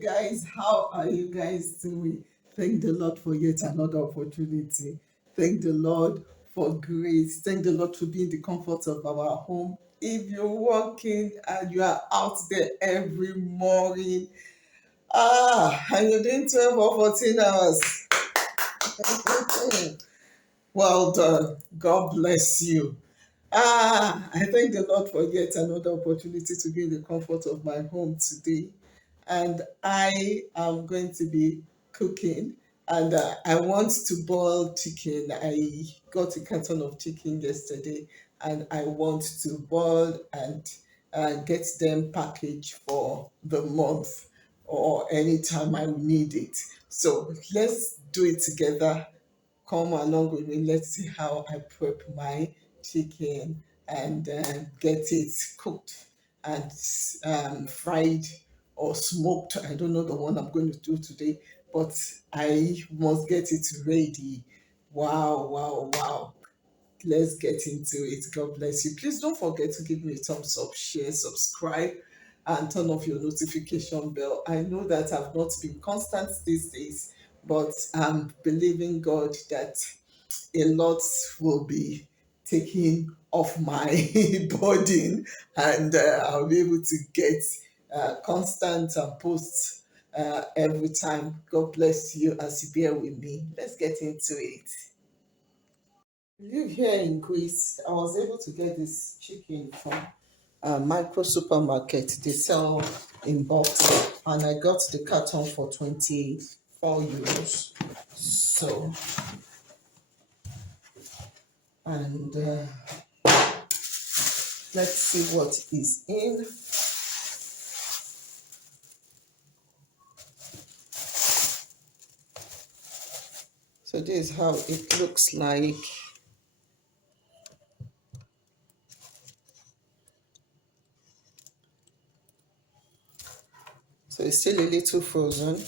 guys. How are you guys doing? Thank the Lord for yet another opportunity. Thank the Lord for grace. Thank the Lord to be in the comfort of our home. If you're working and you are out there every morning, and you're doing 12 or 14 hours, well done. God bless you. I thank the Lord for yet another opportunity to be in the comfort of my home today. And I am going to be cooking. And I want to boil chicken. I got a carton of chicken yesterday, and I want to boil and get them packaged for the month or anytime I need it. So let's do it together. Come along with me. Let's see how I prep my chicken and get it cooked and fried or smoked. I don't know the one I'm going to do today, but I must get it ready. Wow, wow, wow. Let's get into it. God bless you. Please don't forget to give me a thumbs up, share, subscribe, and turn off your notification bell. I know that I've not been constant these days, but I'm believing God that a lot will be taken off my burden, and I'll be able to get constant and post every time. God bless you as you bear with me. Let's get into it. Live here in Greece. I was able to get this chicken from micro supermarket. They sell in box, and I got the carton for 24 euros. So, and let's see what is in. So this is how it looks like. So it's still a little frozen.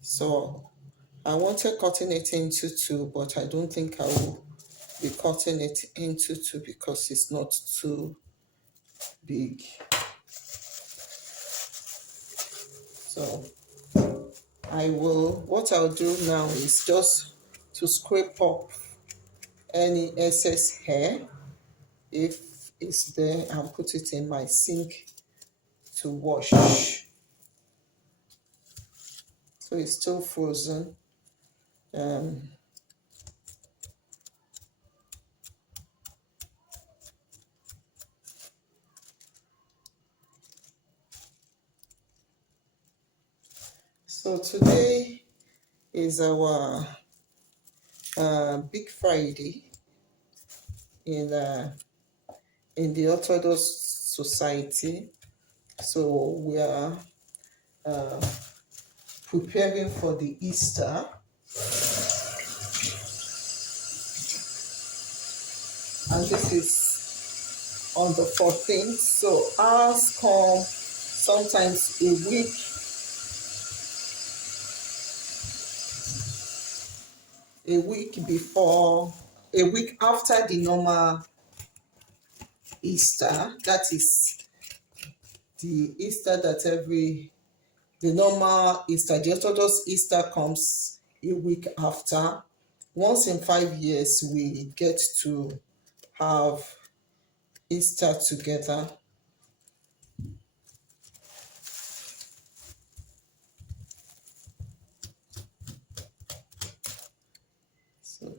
So I wanted cutting it into two, but I don't think I will be cutting it into two because it's not too big. So what I'll do now is just to scrape up any excess hair if it's there and put it in my sink to wash. So it's still frozen. So today is our Big Friday in the Orthodox Society. So we are preparing for the Easter. And this is on the 14th. So ours come sometimes a week after the normal Easter. That is the Easter the normal Easter. The Orthodox Easter comes a week after. Once in 5 years, we get to have Easter together. So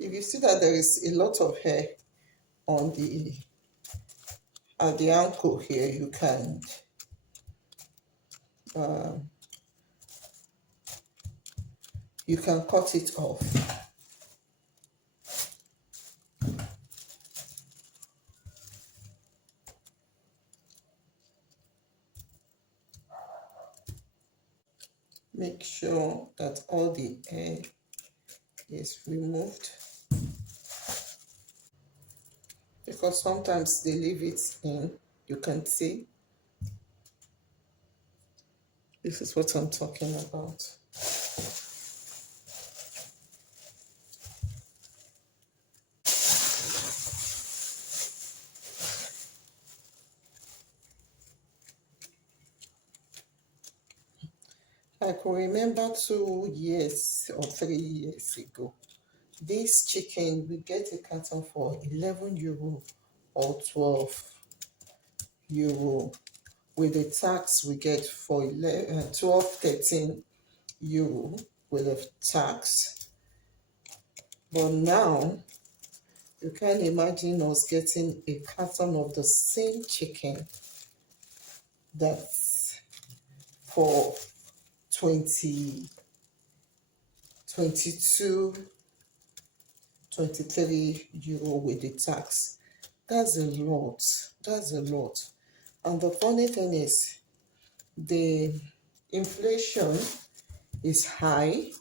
if you see that there is a lot of hair on at the ankle here, you can cut it off. Make sure that all the hair is removed, because sometimes they leave it in. You can see. This is what I'm talking about. I can remember 2 years or 3 years ago. This chicken, we get a carton for €11 or €12. With the tax, we get for 12, €13 with the tax. But now, you can imagine us getting a carton of the same chicken that's for 20, 22, €23 with the tax. That's a lot. That's a lot. And the funny thing is, the inflation is high,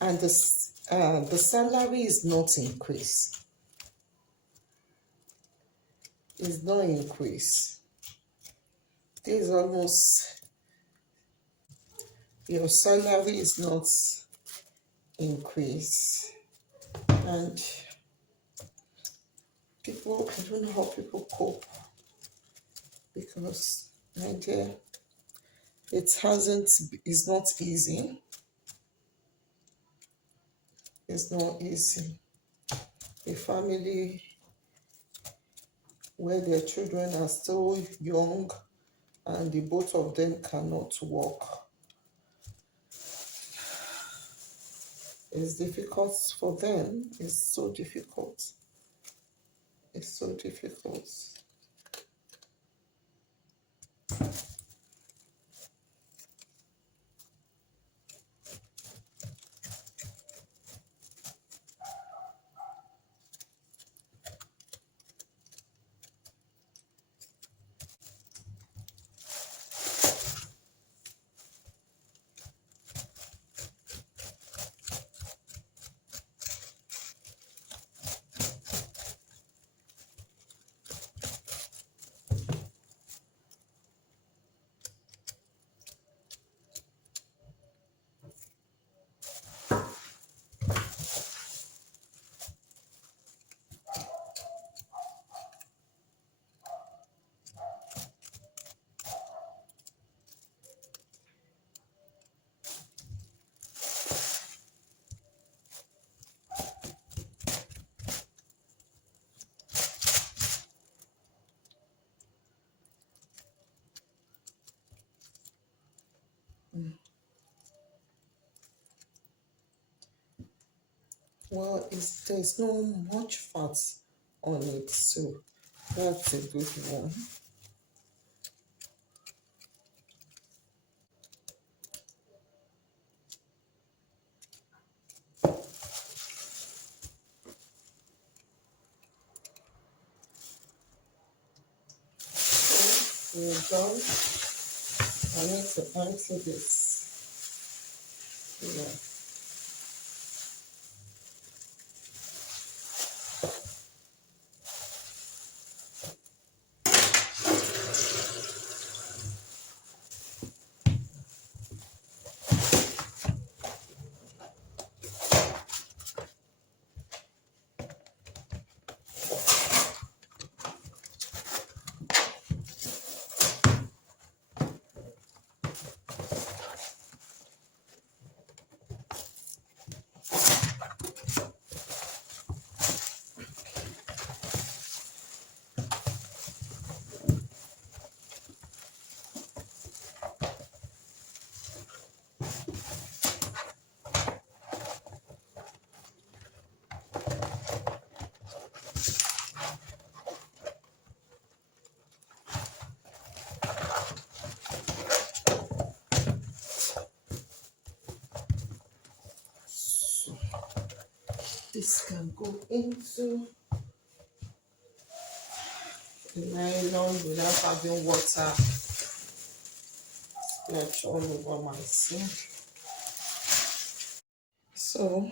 and the salary is not increased. It's not increased. There's almost, your salary is not increased. And people, I don't know how people cope, because Nigeria, it's not easy. It's not easy. A family where their children are still young and the both of them cannot work, it's difficult for them. It's so difficult. It's so difficult. Well, there's no much fat on it, so that's a good one. We're done. I need to empty this. Yeah. This can go into the nylon without having water splash all over my sink. So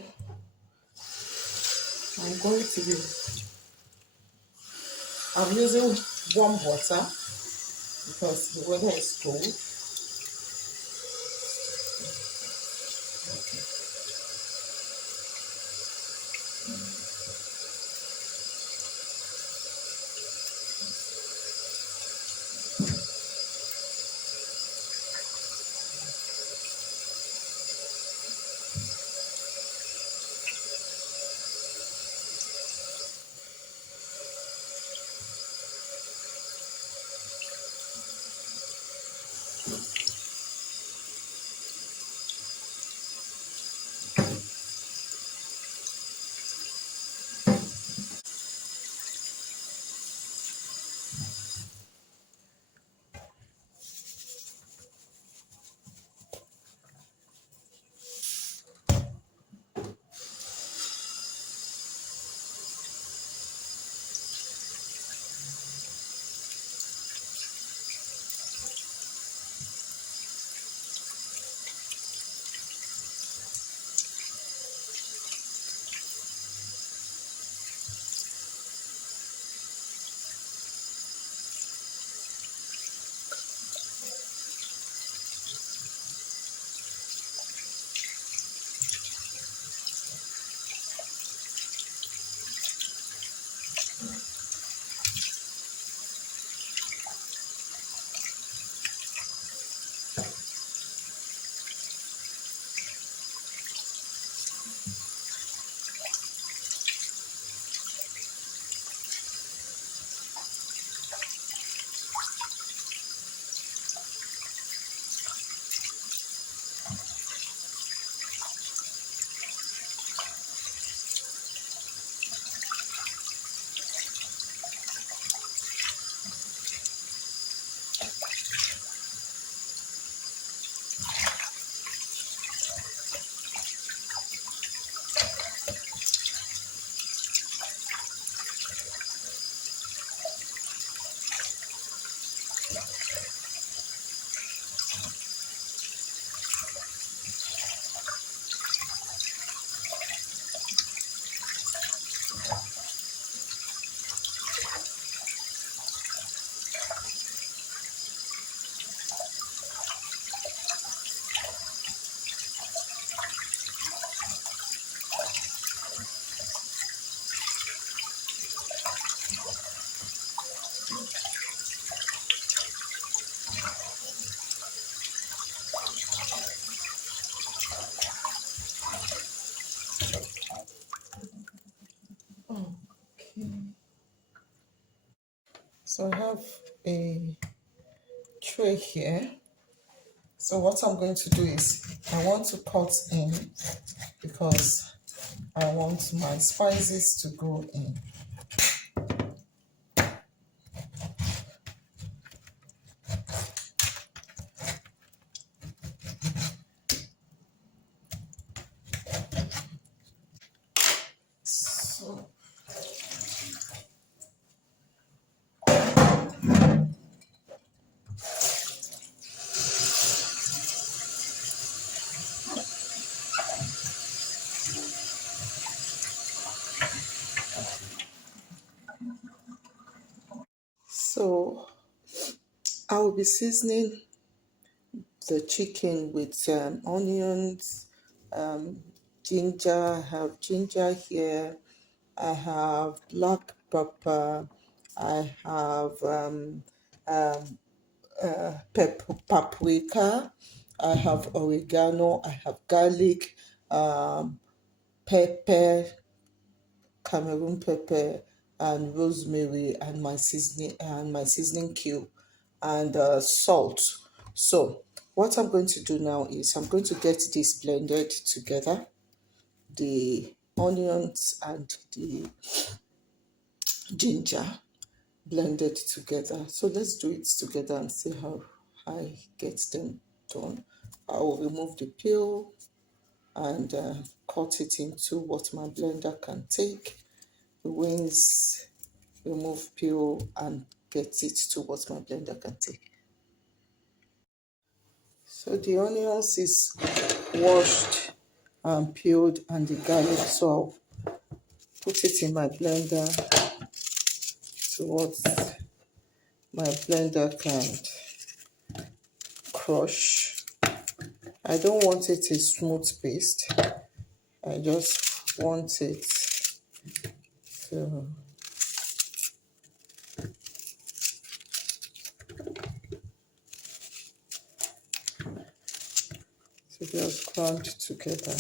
I'm using warm water because the weather is cold. So I have a tray here. So what I'm going to do is I want to cut in because I want my spices to go in. So So I will be seasoning the chicken with onions, um, ginger. I have ginger here. I have black pepper. I have paprika. I have oregano. I have garlic, pepper, Cameroon pepper, and rosemary, and my seasoning cube, and salt. So what I'm going to do now is I'm going to get this blended together, the onions and the ginger blended together. So let's do it together and see how I get them done. I will remove the peel and cut it into what my blender can take. The wings, remove peel and get it to what my blender can take. So the onions is washed and peeled, and the garlic, so I'll put it in my blender to what my blender can crush. I don't want it a smooth paste. I just want it to just ground together.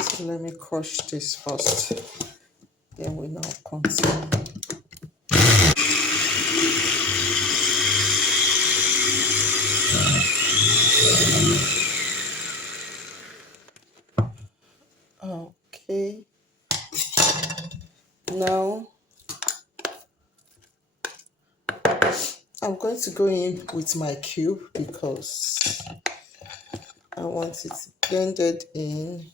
So let me crush this first. Then we now continue. Okay. Now I'm going to go in with my cube because I want it blended in.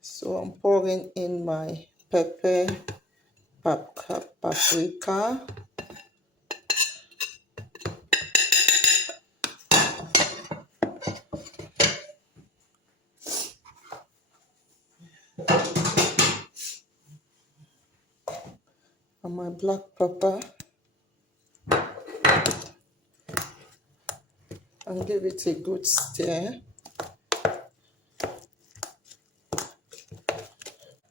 So I'm pouring in my pepper, paprika, and my black pepper, and give it a good stir.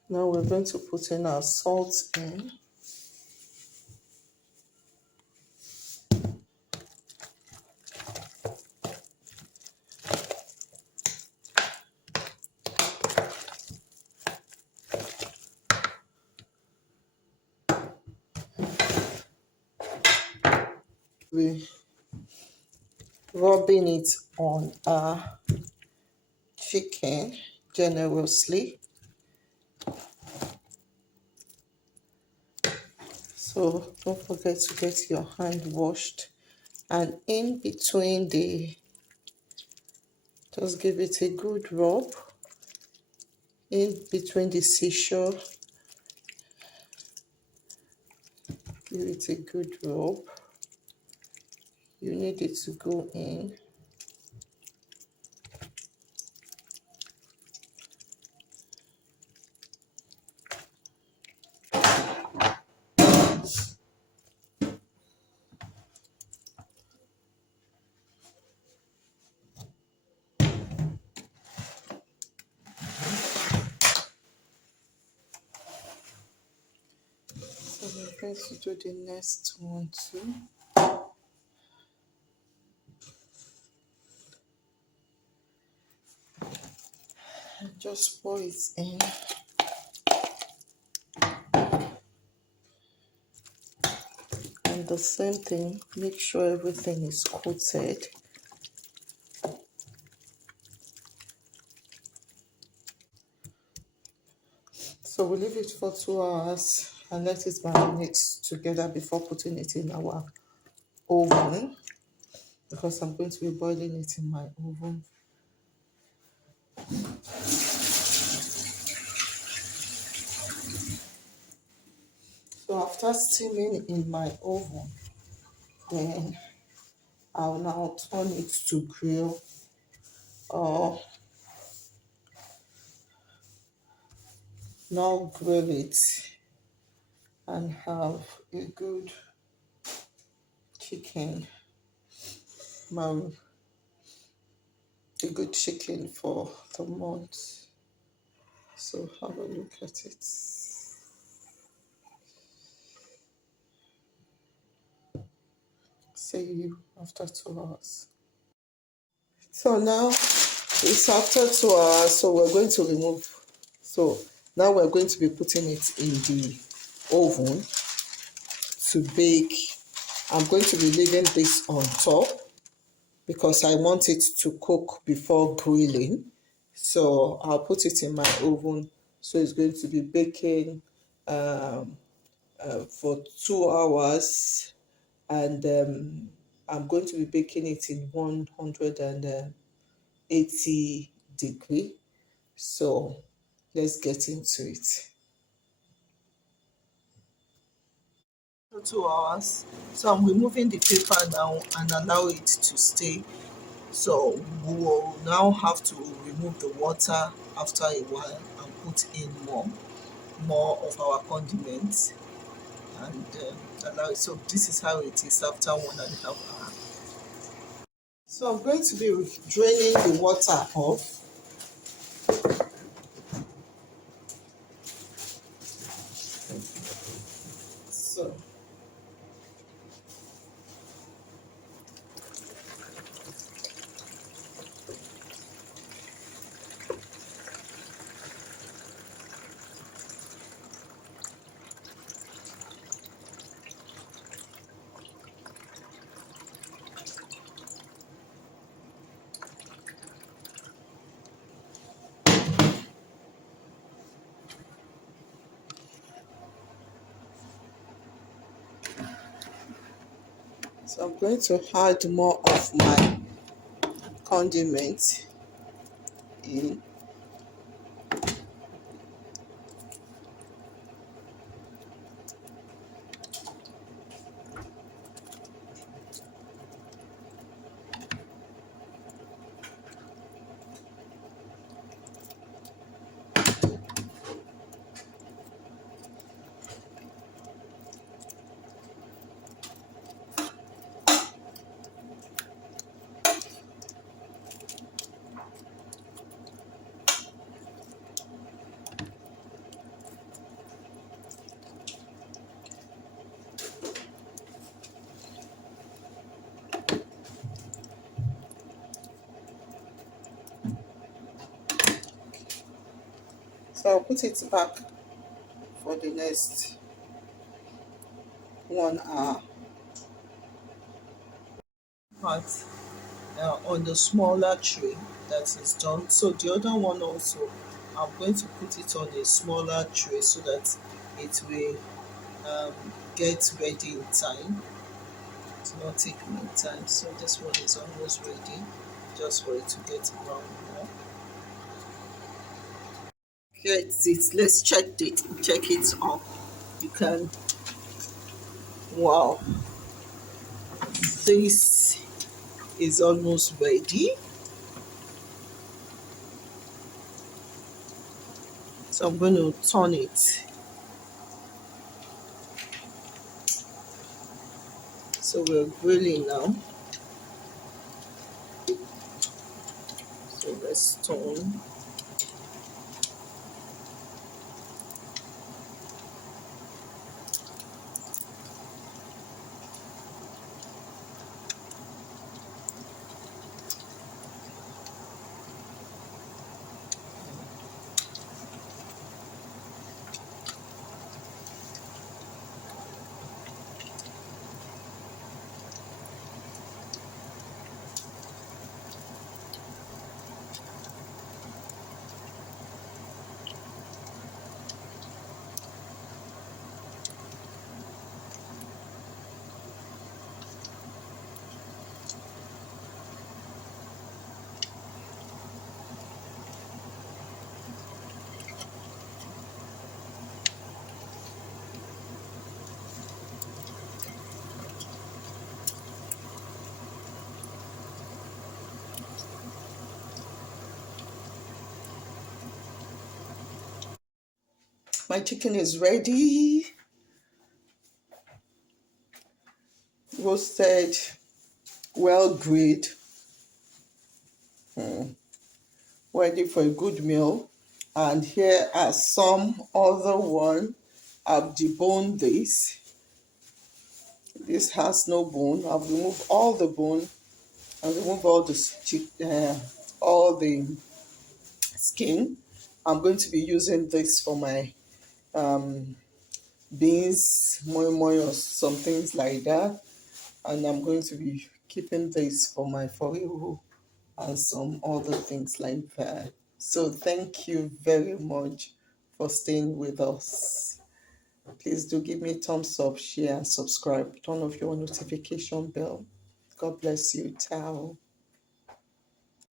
Now we're going to put in our salt in. We rubbing it on our chicken generously. So don't forget to get your hand washed, and in between just give it a good rub in between the seashore. Give it a good rub. You need it to go in. So we're going to do the next one too. And just pour it in. And the same thing, make sure everything is coated. So we leave it for 2 hours and let it marinate together before putting it in our oven, because I'm going to be boiling it in my oven. So after steaming in my oven, then I'll now turn it to grill, or now grill it and have a good chicken, um, a good chicken for the month. So have a look at it. See you after 2 hours. So now it's after 2 hours, so we're going to remove. So now we're going to be putting it in the oven to bake. I'm going to be leaving this on top because I want it to cook before grilling. So I'll put it in my oven. So it's going to be baking for 2 hours, and I'm going to be baking it in 180 degree. So let's get into it. 2 hours. So I'm removing the paper now and allow it to stay. So we will now have to remove the water after a while and put in more of our condiments, and allow it. So this is how it is after 1.5 hours. So I'm going to be draining the water off. So I'm going to add more of my condiments in. So I'll put it back for the next 1 hour. But on the smaller tray that is done. So the other one also, I'm going to put it on a smaller tray so that it will um, get ready in time. It's not taking me time. So this one is almost ready, just for it to get brown more. Get it. Let's check it. Check it up. You can Wow, this is almost ready. So I'm going to turn it. So we're grilling now. So let's turn. My chicken is ready, roasted, well grilled, ready for a good meal. And here are some other one. I've deboned this. This has no bone. I've removed all the bone and remove all the skin. I'm going to be using this for my um, beans, moi moi, or some things like that. And I'm going to be keeping this for my forihu and some other things like that. So thank you very much for staying with us. Please do give me a thumbs up, share, and subscribe. Turn off your notification bell. God bless you. Ciao.